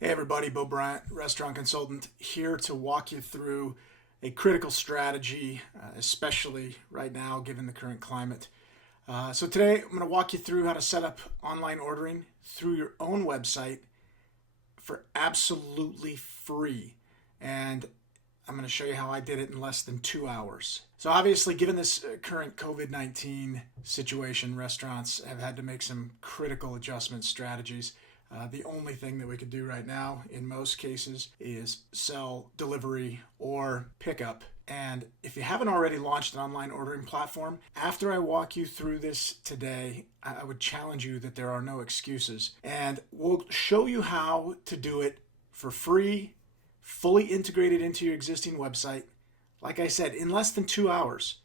Hey everybody, Bryant, restaurant consultant, here to walk you through a critical strategy, especially right now given the current climate. So today I'm going to walk you through how to set up online ordering through your own website for absolutely free. And I'm going to show you how I did it in less than 2 hours. So obviously, given this current COVID-19 situation, restaurants have had to make some critical adjustment strategies. The only thing that we could do right now in most cases is sell delivery or pickup. And if you haven't already launched an online ordering platform, after I walk you through this today, I would challenge you that there are no excuses. And we'll show you how to do it for free, fully integrated into your existing website, like I said, in less than 2 hours.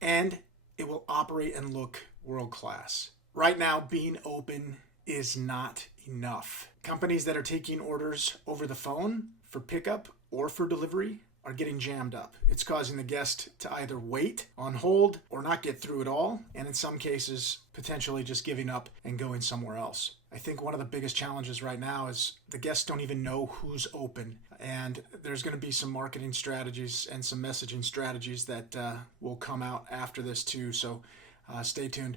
And it will operate and look world class. Right now, being open is not enough. Companies that are taking orders over the phone for pickup or for delivery are getting jammed up. It's causing the guest to either wait on hold or not get through at all, and in some cases, potentially just giving up and going somewhere else. I think one of the biggest challenges right now is the guests don't even know who's open, and there's going to be some marketing strategies and some messaging strategies that will come out after this too, so stay tuned.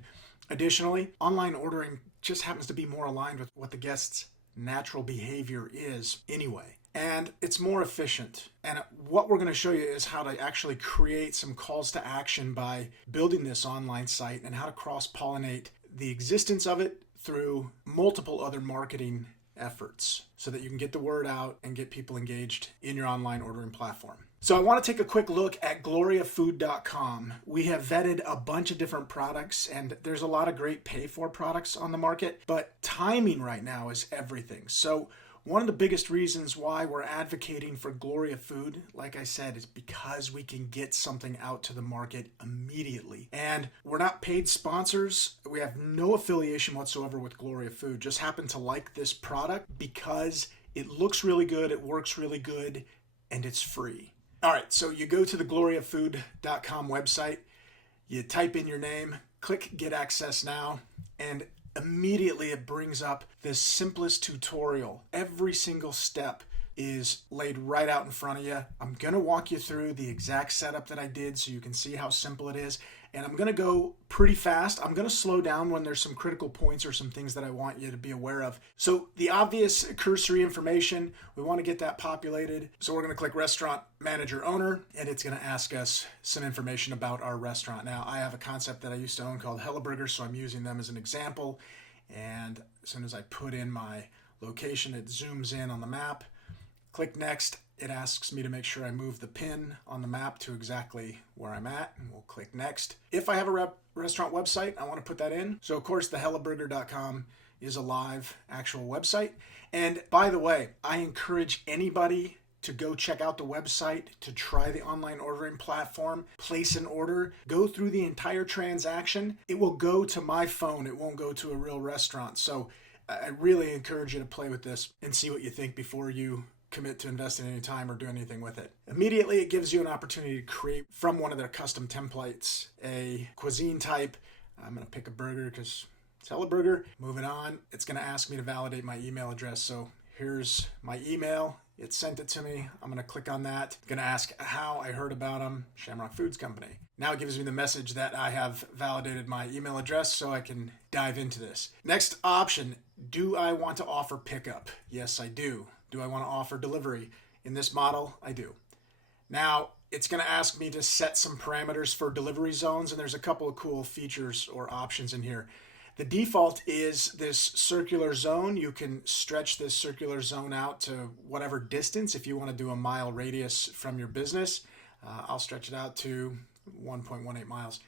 Additionally, online ordering just happens to be more aligned with what the guest's natural behavior is anyway. And it's more efficient. And what we're going to show you is how to actually create some calls to action by building this online site and how to cross-pollinate the existence of it through multiple other marketing efforts so that you can get the word out and get people engaged in your online ordering platform. So I want to take a quick look at gloriafood.com. We have vetted a bunch of different products, and there's a lot of great pay-for products on the market, but timing right now is everything. So one of the biggest reasons why we're advocating for Gloria Food, like I said, is because we can get something out to the market immediately. And we're not paid sponsors. We have no affiliation whatsoever with Gloria Food. Just happen to like this product because it looks really good, it works really good, and it's free. All right, so you go to the gloriafood.com website, you type in your name, click Get Access Now, and immediately it brings up this simplest tutorial. Every single step is laid right out in front of you. I'm going to walk you through the exact setup that I did so you can see how simple it is. And I'm going to go pretty fast. I'm going to slow down when there's some critical points or some things that I want you to be aware of. So the obvious cursory information, we want to get that populated. So we're going to click Restaurant Manager Owner, and it's going to ask us some information about our restaurant. Now, I have a concept that I used to own called Burger, so I'm using them as an example. And as soon as I put in my location, it zooms in on the map. Click Next. It asks me to make sure I move the pin on the map to exactly where I'm at, and we'll click Next. If I have a restaurant website, I want to put that in. So, of course, the hellaburger.com is a live actual website. And by the way, I encourage anybody to go check out the website, to try the online ordering platform, place an order, go through the entire transaction. It will go to my phone. It won't go to a real restaurant. So I really encourage you to play with this and see what you think before you commit to investing any time or do anything with it. Immediately, it gives you an opportunity to create from one of their custom templates a cuisine type. I'm going to pick a burger because it's Burger. Moving on, it's going to ask me to validate my email address. So here's my email. It sent it to me. I'm going to click on that. Going to ask how I heard about them, Shamrock Foods Company. Now it gives me the message that I have validated my email address so I can dive into this. Next option, do I want to offer pickup? Yes, I do. Do I want to offer delivery? In this model, I do. Now, it's going to ask me to set some parameters for delivery zones, and there's a couple of cool features or options in here. The default is this circular zone. You can stretch this circular zone out to whatever distance if you want to do a mile radius from your business. I'll stretch it out to 1.18 miles.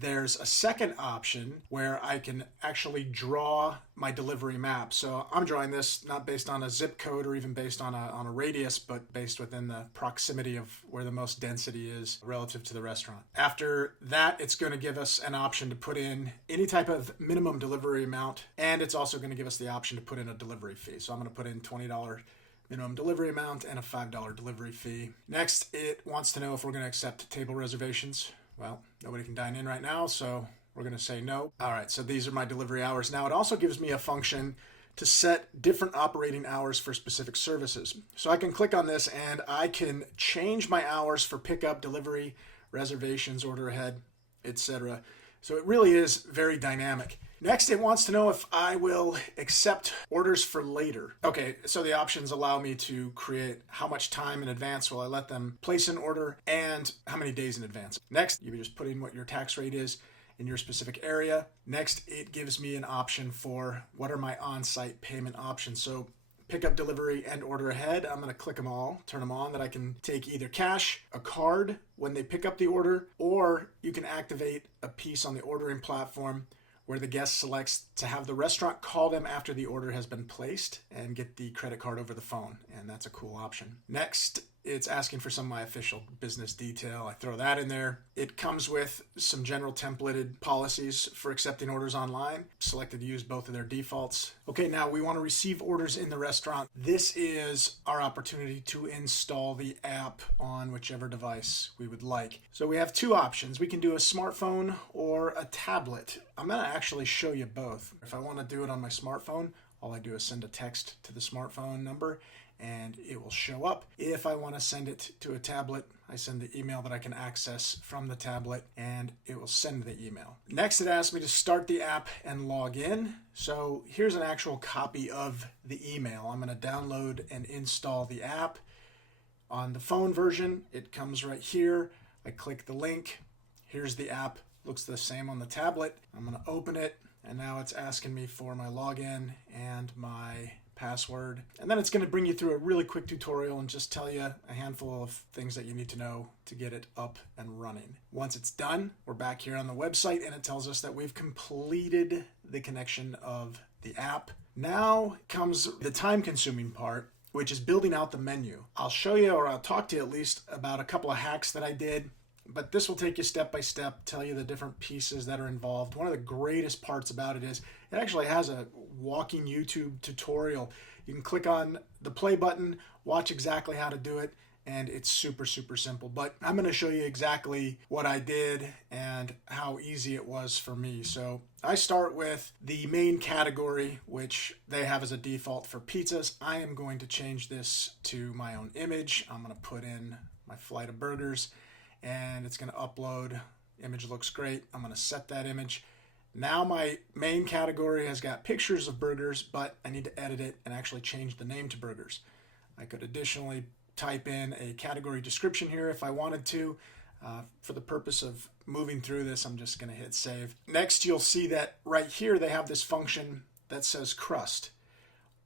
There's a second option where I can actually draw my delivery map. So I'm drawing this not based on a zip code or even based on a radius, but based within the proximity of where the most density is relative to the restaurant. After that, it's going to give us an option to put in any type of minimum delivery amount, and it's also going to give us the option to put in a delivery fee. So I'm going to put in $20 minimum delivery amount and a $5 delivery fee. Next, it wants to know if we're going to accept table reservations. Well, nobody can dine in right now, so we're going to say no. All right, so these are my delivery hours. Now, it also gives me a function to set different operating hours for specific services. So I can click on this and I can change my hours for pickup, delivery, reservations, order ahead, etc. So it really is very dynamic. Next, it wants to know if I will accept orders for later. Okay, so the options allow me to create how much time in advance will I let them place an order and how many days in advance. Next, you just put in what your tax rate is in your specific area. Next, it gives me an option for what are my on-site payment options. So pickup, delivery, and order ahead. I'm going to click them all, turn them on, that I can take either cash, a card when they pick up the order, or you can activate a piece on the ordering platform where the guest selects to have the restaurant call them after the order has been placed and get the credit card over the phone. And that's a cool option. Next, it's asking for some of my official business detail. I throw that in there. It comes with some general templated policies for accepting orders online. Selected to use both of their defaults. Okay, now we want to receive orders in the restaurant. This is our opportunity to install the app on whichever device we would like. So we have two options. We can do a smartphone or a tablet. I'm going to actually show you both. If I want to do it on my smartphone, all I do is send a text to the smartphone number and it will show up. If I want to send it to a tablet, I send the email that I can access from the tablet and it will send the email. Next, it asks me to start the app and log in. So here's an actual copy of the email. I'm going to download and install the app. On the phone version, it comes right here. I click the link. Here's the app. Looks the same on the tablet. I'm going to open it and now it's asking me for my login and my password. And then it's going to bring you through a really quick tutorial and just tell you a handful of things that you need to know to get it up and running. Once it's done, we're back here on the website and it tells us that we've completed the connection of the app. Now comes the time-consuming part, which is building out the menu. I'll show you, or I'll talk to you at least, about a couple of hacks that I did, but this will take you step by step, tell you the different pieces that are involved. One of the greatest parts about it is it actually has a walking YouTube tutorial. You can click on the play button, watch exactly how to do it, and it's super, super simple. But I'm going to show you exactly what I did and how easy it was for me. So I start with the main category, which they have as a default for pizzas. I am going to change this to my own image. I'm going to put in my flight of burgers and it's going to upload. Image looks great. I'm going to set that image. Now my main category has got pictures of burgers, but I need to edit it and actually change the name to burgers. I could additionally type in a category description here if I wanted to. For the purpose of moving through this, I'm just going to hit save. Next, you'll see that right here they have this function that says crust.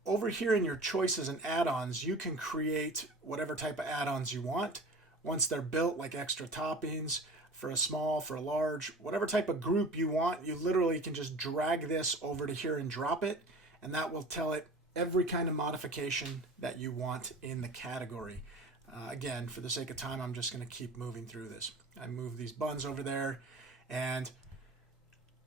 Over here in your choices and add-ons, you can create whatever type of add-ons you want. Once they're built, like extra toppings, for a small, for a large, whatever type of group you want, you literally can just drag this over to here and drop it, and that will tell it every kind of modification that you want in the category. Again, for the sake of time, I'm just going to keep moving through this. I move these buns over there, and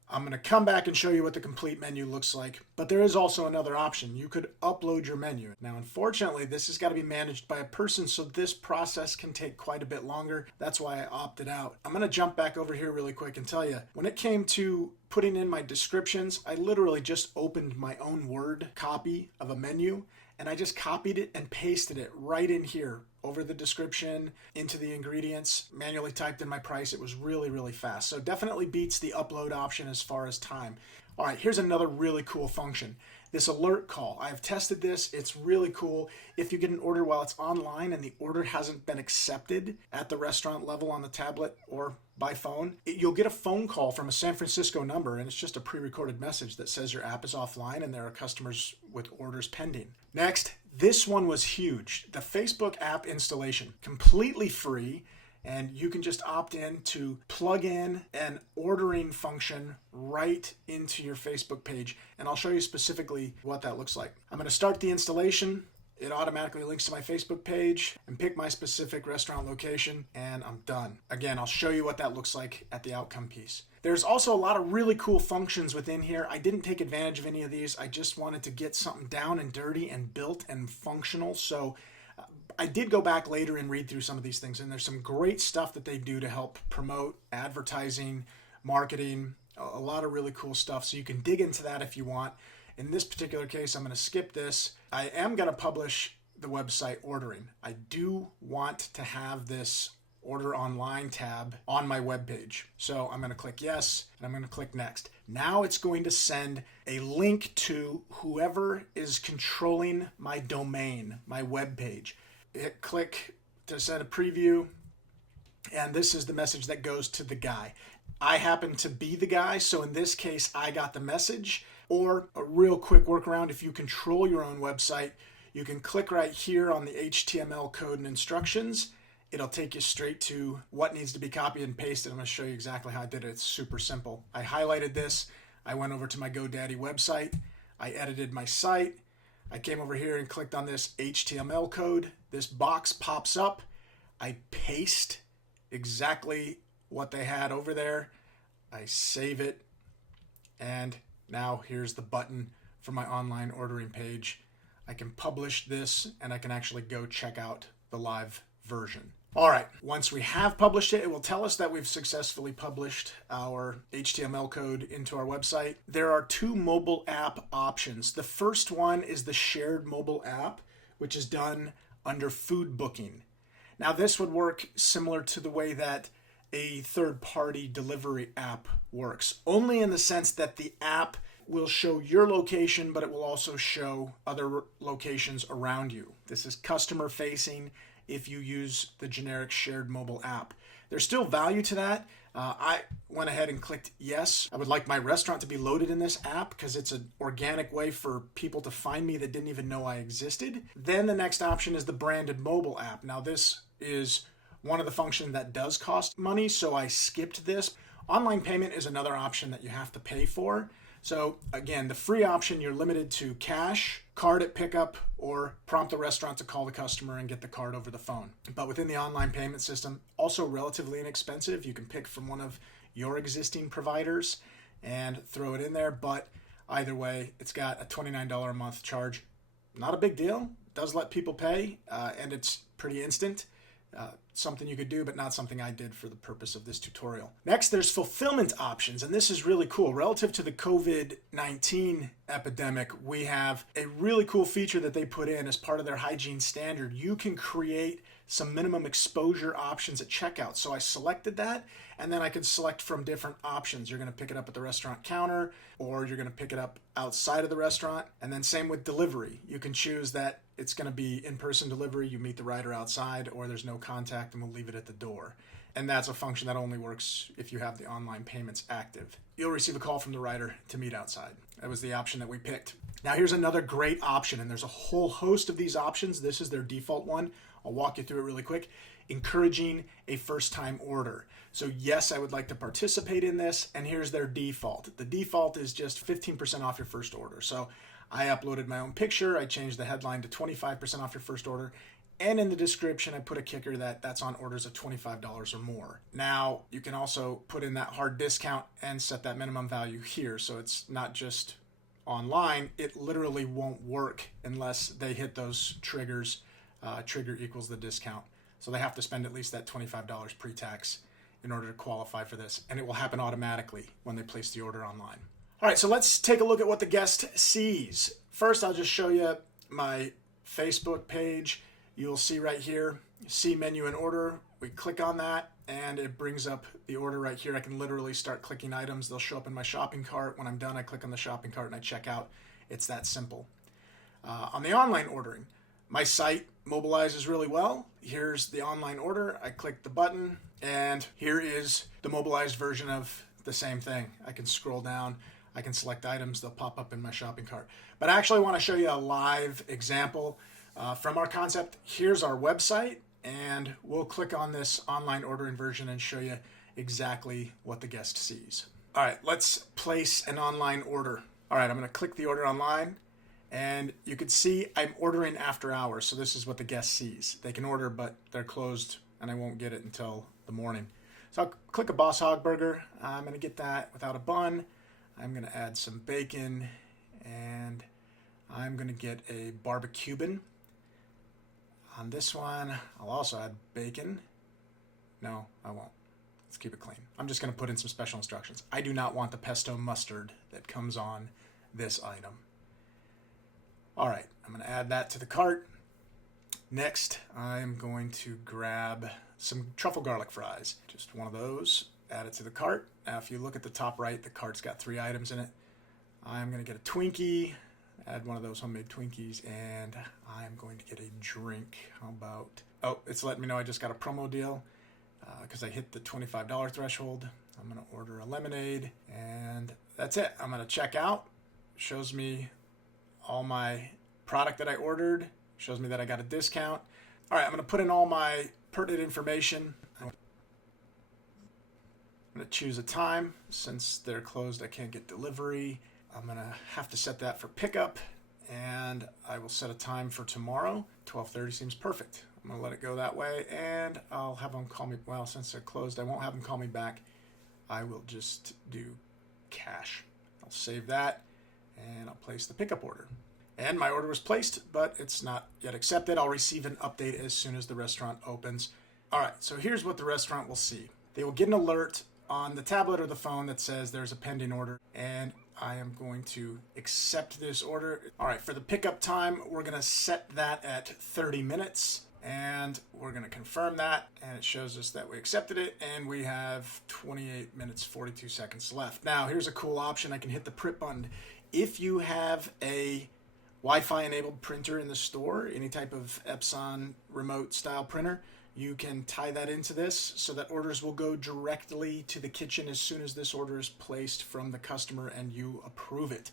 I'm going to come back and show you what the complete menu looks like. But there is also another option. You could upload your menu. Now, unfortunately, this has got to be managed by a person, so this process can take quite a bit longer. That's why I opted out. I'm going to jump back over here really quick and tell you, when it came to putting in my descriptions, I literally just opened my own Word copy of a menu, and I just copied it and pasted it right in here over the description into the ingredients, manually typed in my price. It was really, really fast. So definitely beats the upload option as far as time. All right, here's another really cool function. This alert call. I've tested this. It's really cool. If you get an order while it's online and the order hasn't been accepted at the restaurant level on the tablet or by phone, you'll get a phone call from a San Francisco number, and it's just a pre-recorded message that says your app is offline and there are customers with orders pending. Next, this one was huge. The Facebook app installation, completely free. And you can just opt in to plug in an ordering function right into your Facebook page. And I'll show you specifically what that looks like. I'm going to start the installation. It automatically links to my Facebook page and pick my specific restaurant location, and I'm done. Again, I'll show you what that looks like at the outcome piece. There's also a lot of really cool functions within here. I didn't take advantage of any of these. I just wanted to get something down and dirty and built and functional. So I did go back later and read through some of these things, and there's some great stuff that they do to help promote advertising, marketing, a lot of really cool stuff. So you can dig into that if you want. In this particular case, I'm going to skip this. I am going to publish the website ordering. I do want to have this order online tab on my web page. So I'm going to click yes, and I'm going to click next. Now it's going to send a link to whoever is controlling my domain, my web page. Hit click to send a preview, and this is the message that goes to the guy. I happen to be the guy, so in this case, I got the message. Or a real quick workaround, if you control your own website, you can click right here on the HTML code and instructions. It'll take you straight to what needs to be copied and pasted. I'm going to show you exactly how I did it. It's super simple. I highlighted this. I went over to my GoDaddy website. I edited my site. I came over here and clicked on this HTML code. This box pops up. I paste exactly what they had over there. I save it. And now here's the button for my online ordering page. I can publish this, and I can actually go check out the live version. All right, once we have published it, it will tell us that we've successfully published our HTML code into our website. There are two mobile app options. The first one is the shared mobile app, which is done under food booking. Now, this would work similar to the way that a third-party delivery app works, only in the sense that the app will show your location, but it will also show other locations around you. This is customer facing if you use the generic shared mobile app. There's still value to that. I went ahead and clicked yes. I would like my restaurant to be loaded in this app because it's an organic way for people to find me that didn't even know I existed. Then the next option is the branded mobile app. Now this is one of the functions that does cost money, so I skipped this. Online payment is another option that you have to pay for. So again, the free option, you're limited to cash, card at pickup, or prompt the restaurant to call the customer and get the card over the phone. But within the online payment system, also relatively inexpensive. You can pick from one of your existing providers and throw it in there. But either way, it's got a $29 a month charge. Not a big deal. It does let people pay, and it's pretty instant. Something you could do, but not something I did for the purpose of this tutorial. Next, there's fulfillment options, and this is really cool. Relative to the COVID-19 epidemic, we have a really cool feature that they put in as part of their hygiene standard. You can create some minimum exposure options at checkout. So I selected that, and then I could select from different options. You're going to pick it up at the restaurant counter, or you're going to pick it up outside of the restaurant. And then same with delivery. You can choose that it's going to be in-person delivery, you meet the rider outside, or there's no contact and we'll leave it at the door. And that's a function that only works if you have the online payments active. You'll receive a call from the rider to meet outside. That was the option that we picked. Now here's another great option, and there's a whole host of these options. This is their default one. I'll walk you through it really quick. Encouraging a first-time order. So yes, I would like to participate in this, and here's their default. The default is just 15% off your first order. So I uploaded my own picture. I changed the headline to 25% off your first order. And in the description, I put a kicker that's on orders of $25 or more. Now, you can also put in that hard discount and set that minimum value here. So it's not just online. It literally won't work unless they hit those triggers. Trigger equals the discount. So they have to spend at least that $25 pre-tax in order to qualify for this. And it will happen automatically when they place the order online. All right, so let's take a look at what the guest sees. First, I'll just show you my Facebook page. You'll see right here, see menu and order. We click on that, and it brings up the order right here. I can literally start clicking items. They'll show up in my shopping cart. When I'm done, I click on the shopping cart and I check out. It's that simple. On the online ordering, my site mobilizes really well. Here's the online order. I click the button, and here is the mobilized version of the same thing. I can scroll down. I can select items. They'll pop up in my shopping cart. But I actually want to show you a live example from our concept. Here's our website, and we'll click on this online ordering version and show you exactly what the guest sees. All right, let's place an online order. All right, I'm going to click the order online, and you can see I'm ordering after hours, so this is what the guest sees. They can order, but they're closed, and I won't get it until the morning. So I'll click a Boss Hog Burger. I'm going to get that without a bun. I'm going to add some bacon, and I'm going to get a barbecuban. On this one, I'll also add bacon. No, I won't. Let's keep it clean. I'm just going to put in some special instructions. I do not want the pesto mustard that comes on this item. All right, I'm going to add that to the cart. Next, I'm going to grab some truffle garlic fries. Just one of those, add it to the cart. Now, if you look at the top right, the cart's got 3 items in it. I'm going to get a Twinkie, add one of those homemade Twinkies, and I'm going to get a drink. How about, oh, it's letting me know I just got a promo deal because I hit the $25 threshold. I'm going to order a lemonade, and that's it. I'm going to check out. Shows me all my product that I ordered. Shows me that I got a discount. All right, I'm going to put in all my pertinent information. I'm going to choose a time. Since they're closed, I can't get delivery. I'm going to have to set that for pickup, and I will set a time for tomorrow. 12:30 seems perfect. I'm going to let it go that way, and I'll have them call me. Well, since they're closed, I won't have them call me back. I will just do cash. I'll save that, and I'll place the pickup order. And my order was placed, but it's not yet accepted. I'll receive an update as soon as the restaurant opens. All right, so here's what the restaurant will see. They will get an alert on the tablet or the phone that says there's a pending order, and I am going to accept this order. All right, for the pickup time, we're going to set that at 30 minutes, and we're going to confirm that, and it shows us that we accepted it, and we have 28 minutes, 42 seconds left. Now, here's a cool option. I can hit the print button. If you have a Wi-Fi enabled printer in the store, any type of Epson remote style printer, you can tie that into this so that orders will go directly to the kitchen as soon as this order is placed from the customer and you approve it.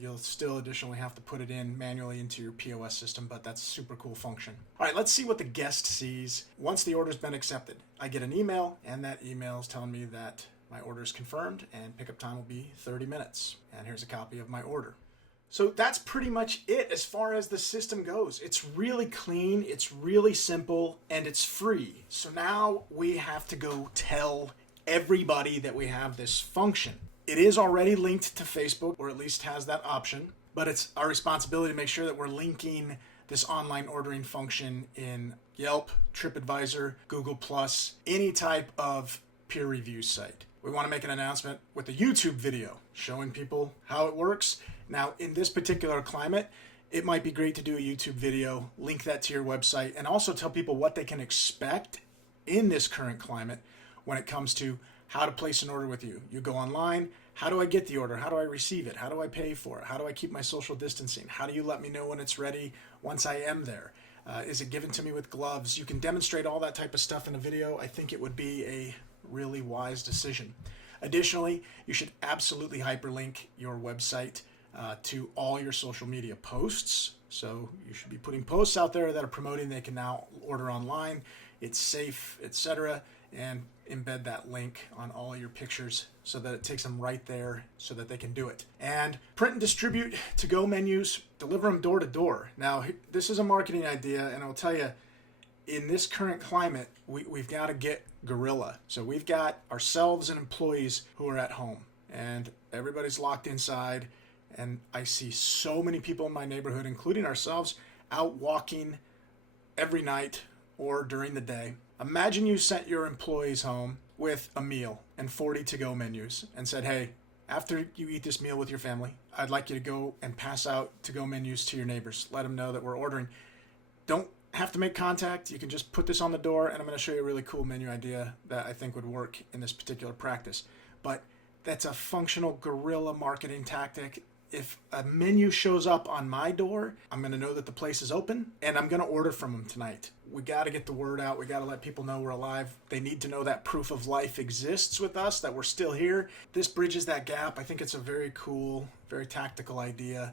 You'll still additionally have to put it in manually into your POS system, but that's a super cool function. All right, let's see what the guest sees once the order's been accepted. I get an email, and that email is telling me that my order is confirmed and pickup time will be 30 minutes. And here's a copy of my order. So that's pretty much it as far as the system goes. It's really clean, it's really simple, and it's free. So now we have to go tell everybody that we have this function. It is already linked to Facebook, or at least has that option, but it's our responsibility to make sure that we're linking this online ordering function in Yelp, TripAdvisor, Google+, any type of peer review site. We want to make an announcement with a YouTube video showing people how it works. Now, in this particular climate, it might be great to do a YouTube video, link that to your website, and also tell people what they can expect in this current climate when it comes to how to place an order with you. You go online, how do I get the order? How do I receive it? How do I pay for it? How do I keep my social distancing? How do you let me know when it's ready once I am there? Is it given to me with gloves? You can demonstrate all that type of stuff in a video. I think it would be a really wise decision. Additionally, you should absolutely hyperlink your website to all your social media posts. So you should be putting posts out there that are promoting they can now order online, it's safe, etc., and embed that link on all your pictures so that it takes them right there so that they can do it. And print and distribute to-go menus, deliver them door to door. Now, this is a marketing idea, and I'll tell you, in this current climate, we've got to get guerrilla. So we've got ourselves and employees who are at home, and everybody's locked inside. And I see so many people in my neighborhood, including ourselves, out walking every night or during the day. Imagine you sent your employees home with a meal and 40 to-go menus and said, hey, after you eat this meal with your family, I'd like you to go and pass out to-go menus to your neighbors. Let them know that we're ordering. Don't have to make contact. You can just put this on the door, and I'm going to show you a really cool menu idea that I think would work in this particular practice. But that's a functional guerrilla marketing tactic. If a menu shows up on my door, I'm going to know that the place is open, and I'm going to order from them tonight. We got to get the word out. We got to let people know we're alive. They need to know that proof of life exists with us, that we're still here. This bridges that gap. I think it's a very cool, very tactical idea.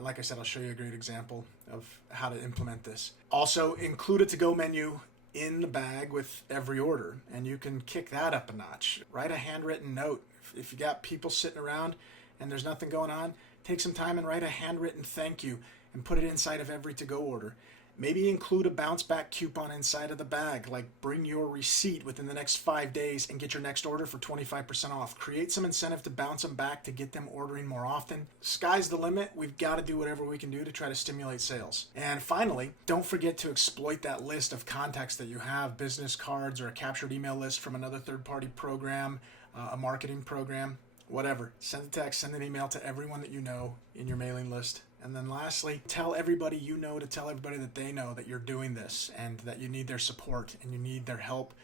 Like I said, I'll show you a great example of how to implement this. Also, include a to-go menu in the bag with every order, and you can kick that up a notch. Write a handwritten note. If you got people sitting around and there's nothing going on, take some time and write a handwritten thank you and put it inside of every to-go order. Maybe include a bounce back coupon inside of the bag, like bring your receipt within the next 5 days and get your next order for 25% off. Create some incentive to bounce them back to get them ordering more often. Sky's the limit. We've got to do whatever we can do to try to stimulate sales. And finally, don't forget to exploit that list of contacts that you have, business cards or a captured email list from another third-party program, a marketing program. Whatever. Send a text, send an email to everyone that you know in your mailing list And then lastly, tell everybody you know to tell everybody that they know that you're doing this and that you need their support and you need their help.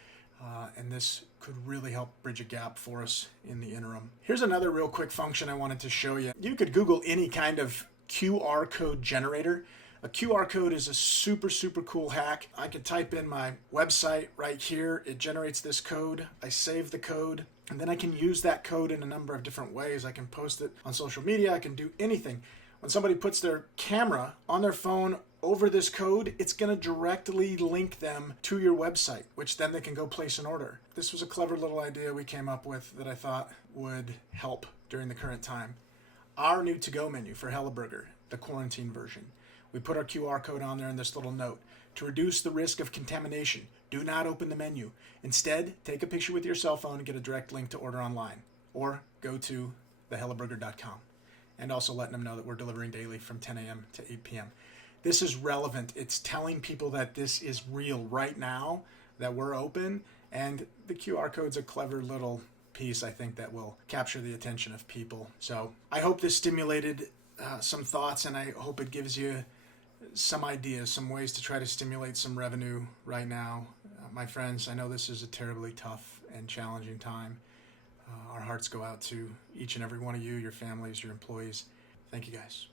And this could really help bridge a gap for us in the interim. Here's another real quick function I wanted to show you. You could Google any kind of QR code generator. A QR code is a super cool hack. I could type in my website right here. It generates this code. I save the code, and then I can use that code in a number of different ways. I can post it on social media. I can do anything. When somebody puts their camera on their phone over this code, it's going to directly link them to your website, which then they can go place an order. This was a clever little idea we came up with that I thought would help during the current time. Our new to-go menu for Helleburger, the quarantine version. We put our QR code on there in this little note. To reduce the risk of contamination, do not open the menu. Instead, take a picture with your cell phone and get a direct link to order online. Or go to thehelleburger.com. And also letting them know that we're delivering daily from 10 a.m. to 8 p.m. This is relevant. It's telling people that this is real right now, that we're open, and the QR code's a clever little piece, I think, that will capture the attention of people. So I hope this stimulated some thoughts, and I hope it gives you some ideas, some ways to try to stimulate some revenue right now. My friends, I know this is a terribly tough and challenging time. Our hearts go out to each and every one of you, your families, your employees. Thank you, guys.